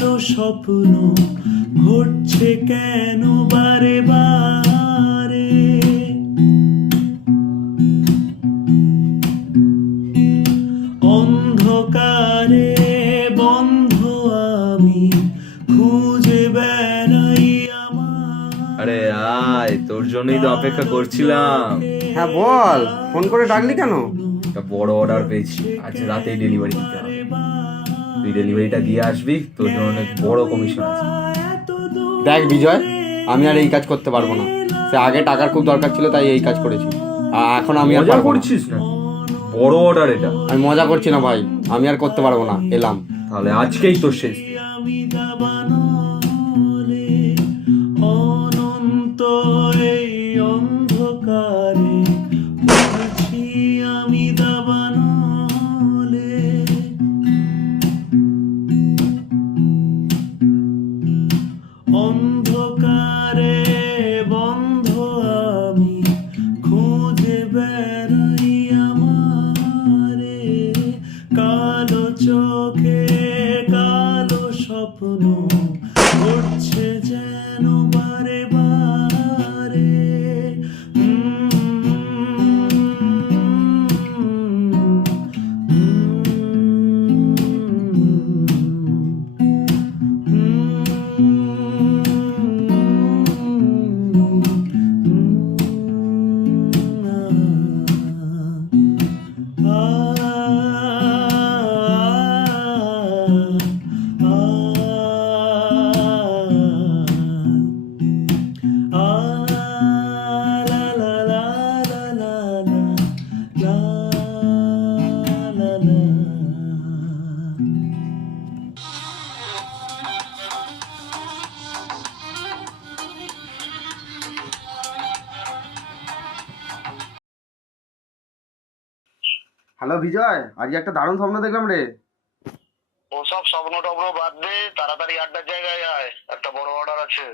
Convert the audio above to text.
কালো স্বপ্ন ঘটছে কেন বারে বারে? অন্ধকারে বন্ধ আমি খুঁজে বেড়াই আমার। আরে আয়, তোর জন্যই তো অপেক্ষা করছিলাম। হ্যাঁ বল, ফোন করে ডাকলি কেন? একটা বড় অর্ডার পেয়েছি, আজ রাতেই ডেলিভারি দিতে হবে। তুই ডেলিভারিটা দিয়ে আসবি, তোর জন্য অনেক বড় কমিশন আছে। দেখ বিজয়, আমি আর এই কাজ করতে পারবো না। সে আগে টাকার খুব দরকার ছিল তাই এই কাজ করেছি, আর এখন আমি আর মজা পারবো না। করছিস না? বড় অর্ডার এটা। আমি মজা করছি না ভাই, আমি আর করতে পারবো না, এলাম। তাহলে আজকেই তোর শেষ দিন। আমি দাবানলে অনন্ত এই অন্ধকারে পড়ছি আমি দাবানলে। অন্ধকারে বন্ধ আমি খুঁজে বেড়াই আমারে। কালো চোখে কালো স্বপ্ন ঘটছে যেন বারে বারে। হ্যালো বিজয়, আজকে একটা দারুণ স্বপ্ন দেখলাম রে। ওসব স্বপ্ন টপ্ন বাদ দে, তাড়াতাড়ি আড্ডার জায়গায় আয়, একটা বড় অর্ডার আছে।